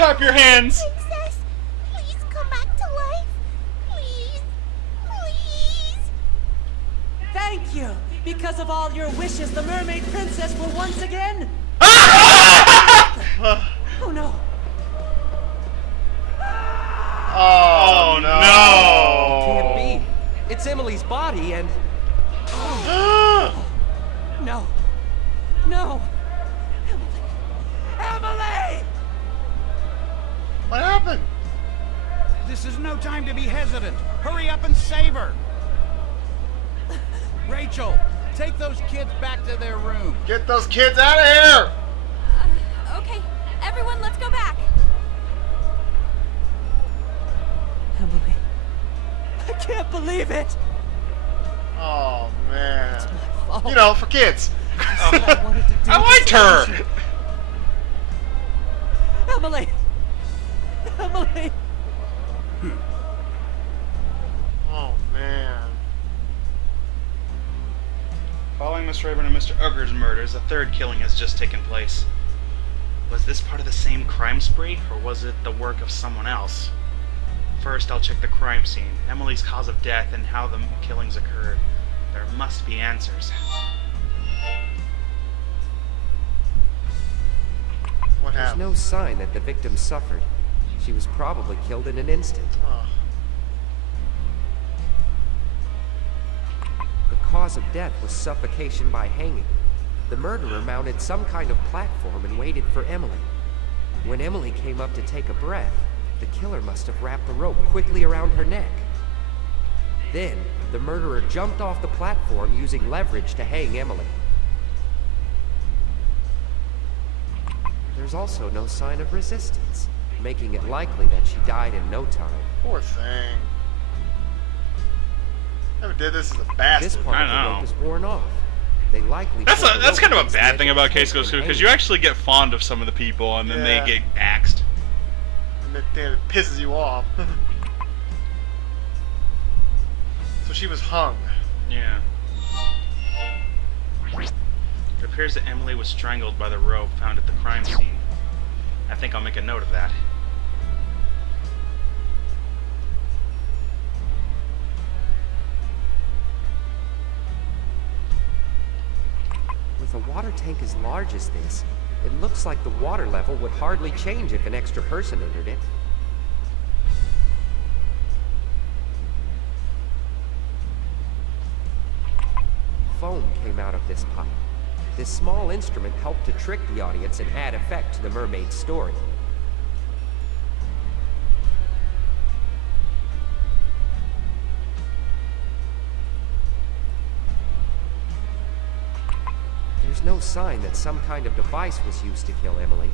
Clap your hands! Princess, please come back to life. Please. Please. Thank you! Because of all your wishes, the mermaid princess will once again... Oh no. Oh no! Can't be. It's Emily's body and... No. No. Emily! What happened? This is no time to be hesitant. Hurry up and save her. Rachel, take those kids back to their room. Get those kids out of here! Okay, everyone, let's go back. Emily. I can't believe it! Oh man. It's my fault. You know, for kids. I wanted to do I liked her! this. Emily! Emily! Oh man. Following Miss Rayburn and Mr. Ugar's murders, a third killing has just taken place. Was this part of the same crime spree, or was it the work of someone else? First, I'll check the crime scene, Emily's cause of death, and how the killings occurred. There must be answers. What There's happened? no sign that the victim suffered. She was probably killed in an instant. Oh. The cause of death was suffocation by hanging. The murderer mounted some kind of platform and waited for Emily. When Emily came up to take a breath, the killer must have wrapped the rope quickly around her neck. Then, the murderer jumped off the platform using leverage to hang Emily. There's also no sign of resistance, making it likely that she died in no time. Poor thing. Whoever did this is a bastard. This part of the I know. rope is worn off. They likely That's pulled the that's rope kind of a against the bad edge thing of the about Case cliff Goes and Through, because hanged. you actually get fond of some of the people and then Yeah. they get axed. And it pisses you off. So she was hung. Yeah. It appears that Emily was strangled by the rope found at the crime scene. I think I'll make a note of that. With a water tank as large as this, it looks like the water level would hardly change if an extra person entered it. Foam came out of this pipe. This small instrument helped to trick the audience and add effect to the mermaid's story. There's no sign that some kind of device was used to kill Emily.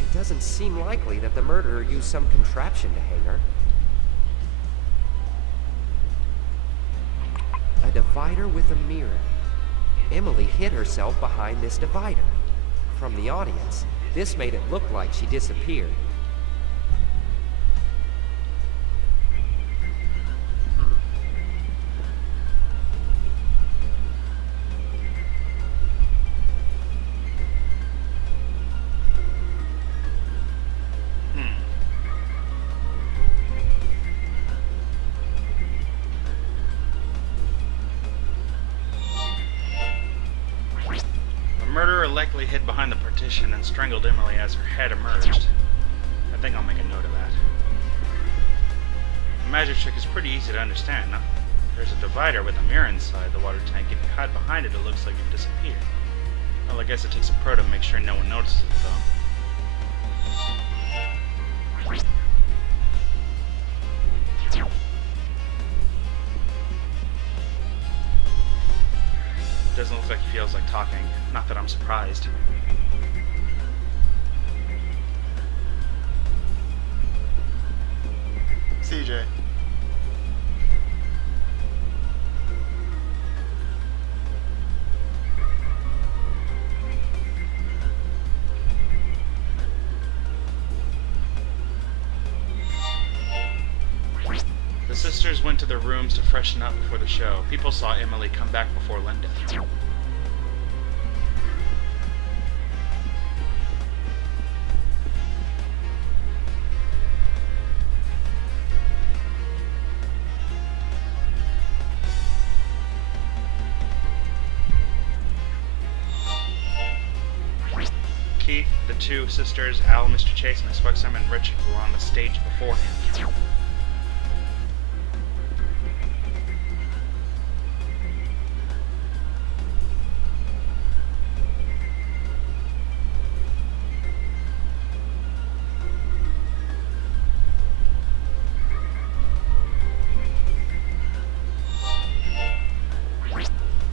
It doesn't seem likely that the murderer used some contraption to hang her. A divider with a mirror. Emily hid herself behind this divider. From the audience, this made it look like she disappeared. The murderer likely hid behind the partition and strangled Emily as her head emerged. I think I'll make a note of that. The magic trick is pretty easy to understand, no? There's a divider with a mirror inside the water tank. If you hide behind it, it looks like you've disappeared. Well, I guess it takes a pro to make sure no one notices it, though. Doesn't look like he feels like talking. Not that I'm surprised. CJ. The sisters went to their rooms to freshen up before the show. People saw Emily come back before Linda. two sisters, Al, Mr. Chase, Miss Wexham, and Richard were on the stage beforehand.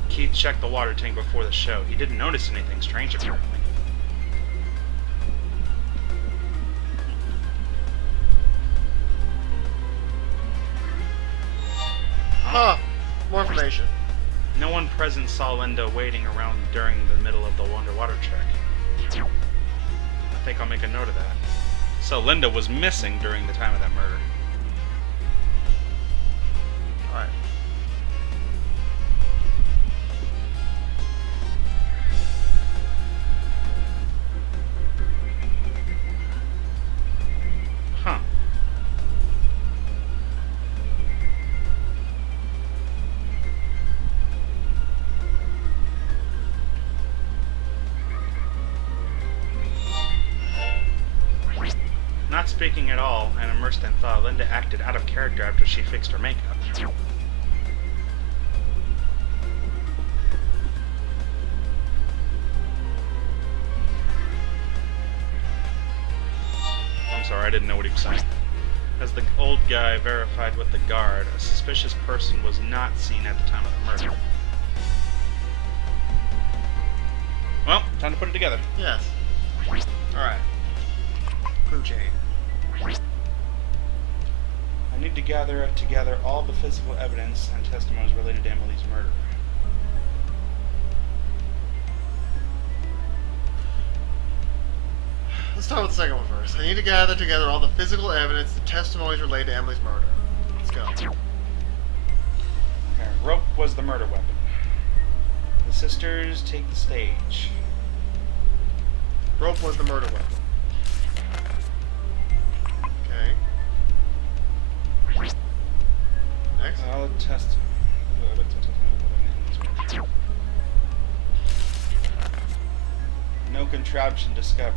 Keith checked the water tank before the show. He didn't notice anything strange apparently. Huh. More information. No one present saw Linda waiting around during the middle of the underwater trek. I think I'll make a note of that. So Linda was missing during the time of that murder. Alright. Huh. Not speaking at all and immersed in thought, Linda acted out of character after she fixed her makeup. I'm sorry, I didn't know what he was saying. As the old guy verified with the guard, a suspicious person was not seen at the time of the murder. Well, time to put it together. Yes. Alright. Clue chain. I need to gather together all the physical evidence and testimonies related to Emily's murder. Let's start with the second one first. I need to gather together all the physical evidence and testimonies related to Emily's murder. Let's go. Okay, rope was the murder weapon. The sisters take the stage. Rope was the murder weapon. Okay. Next. I'll test. No contraption discovered.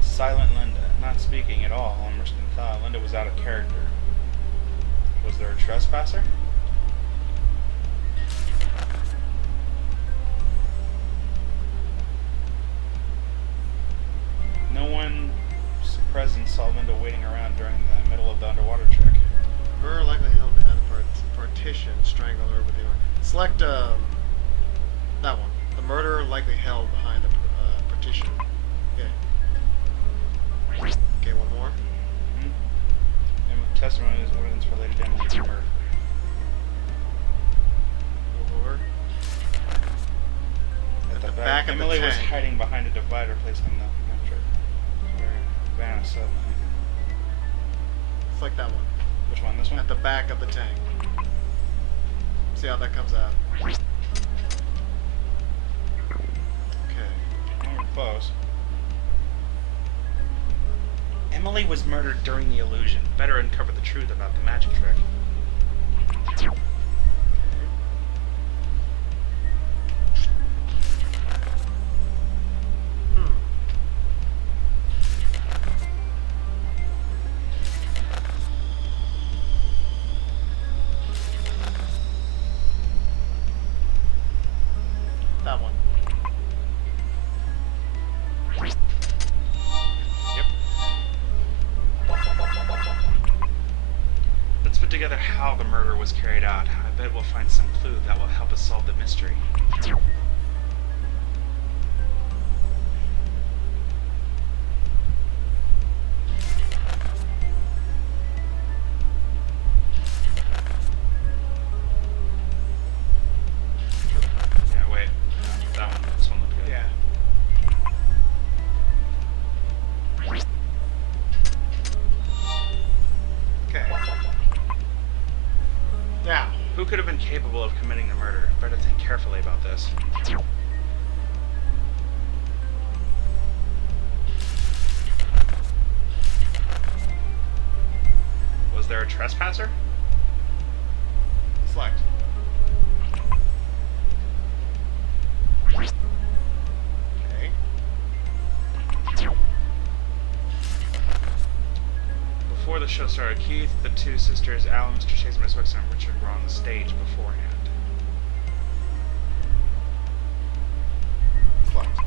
Silent Linda, not speaking at all, immersed in thought. Linda was out of character. Was there a trespasser? No one present saw Linda waiting around during the middle of the underwater trick. Murder likely held behind the partition, strangled her with the arm. Select that one. The murderer likely held behind the partition. Okay. Okay, one more. Testimony is evidence related to Emily's murder. Over. At the back of the Emily was tank. hiding behind a divider placed on the metric. Vanished suddenly. Select that one. Which one? This one? At the back of the tank. See how that comes out. Okay. We're close. Emily was murdered during the illusion. Better uncover the truth about the magic trick. That one. Let's put together how the murder was carried out. I bet we'll find some clue that will help us solve the mystery. Yeah, wait. That one. This one looked good. Yeah. Okay. Now. Who could have been capable of committing the murder? Better think carefully about this. Was there a trespasser? Select. Okay. the show started, Keith, the two sisters, Al, Mr. Chase, Miss Wixon, and Richard were on the stage beforehand. Flags.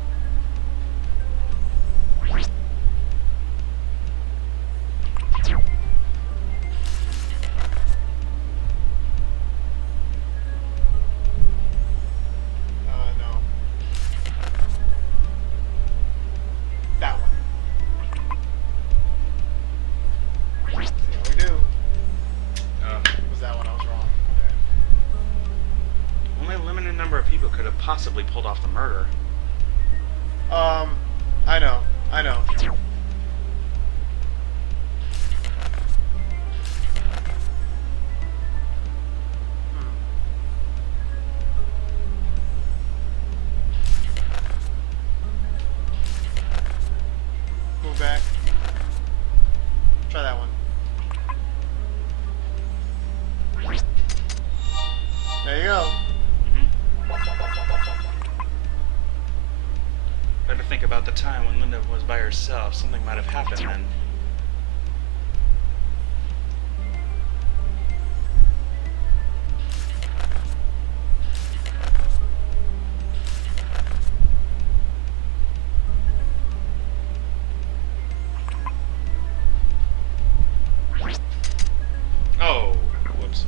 No. That one. See how we do. Was that one I was wrong? Okay. Only a limited number of people could have possibly pulled off the murder. I know. Move back. Try that one. There you go. Better think about the time when Linda was by herself. Something might have happened then. Oh, whoops.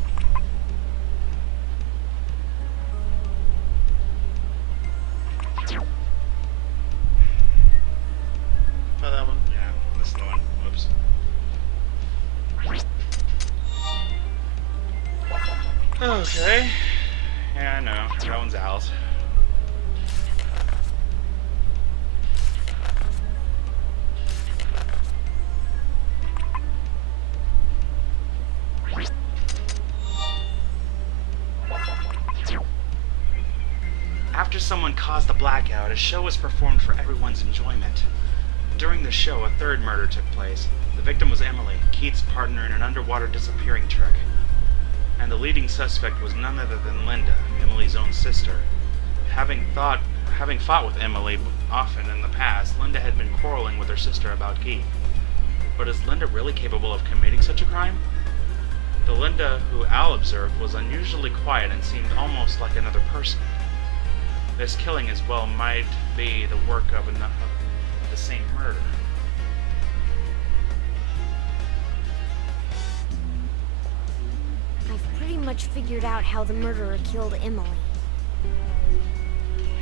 Try that one. Yeah, this is the one. Whoops. Okay. Yeah, I know. That one's Al's. After someone caused the blackout, a show was performed for everyone's enjoyment. During the show, a third murder took place. The victim was Emily, Keith's partner in an underwater disappearing trick. And the leading suspect was none other than Linda, Emily's own sister. Having fought with Emily often in the past, Linda had been quarreling with her sister about Keith. But is Linda really capable of committing such a crime? The Linda who Al observed was unusually quiet and seemed almost like another person. This killing as well might be the work of the same murder. I've pretty much figured out how the murderer killed Emily.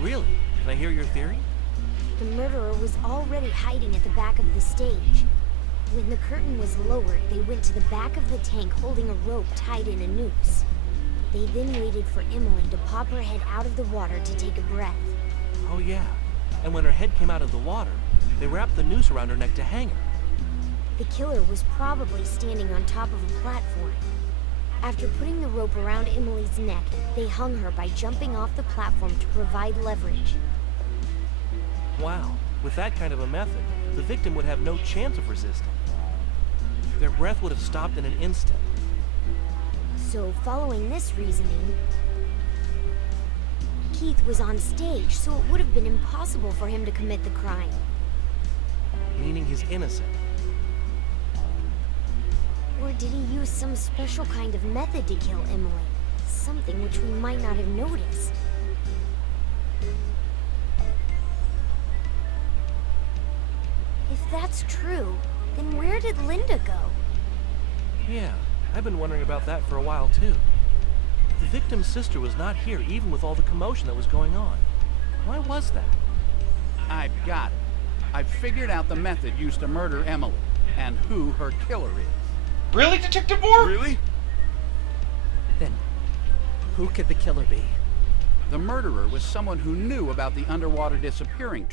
Really? Can I hear your theory? The murderer was already hiding at the back of the stage. When the curtain was lowered, they went to the back of the tank holding a rope tied in a noose. They then waited for Emily to pop her head out of the water to take a breath. Oh yeah. And when her head came out of the water, they wrapped the noose around her neck to hang her. The killer was probably standing on top of a platform. After putting the rope around Emily's neck, they hung her by jumping off the platform to provide leverage. Wow. With that kind of a method, the victim would have no chance of resisting. Their breath would have stopped in an instant. So, following this reasoning, Keith was on stage, so it would have been impossible for him to commit the crime. Meaning he's innocent. Or did he use some special kind of method to kill Emily? Something which we might not have noticed. If that's true, then where did Linda go? Yeah, I've been wondering about that for a while too. The victim's sister was not here even with all the commotion that was going on. Why was that? I've got it. I've figured out the method used to murder Emily, and who her killer is. Really, Detective Moore? Really? Then, who could the killer be? The murderer was someone who knew about the underwater disappearing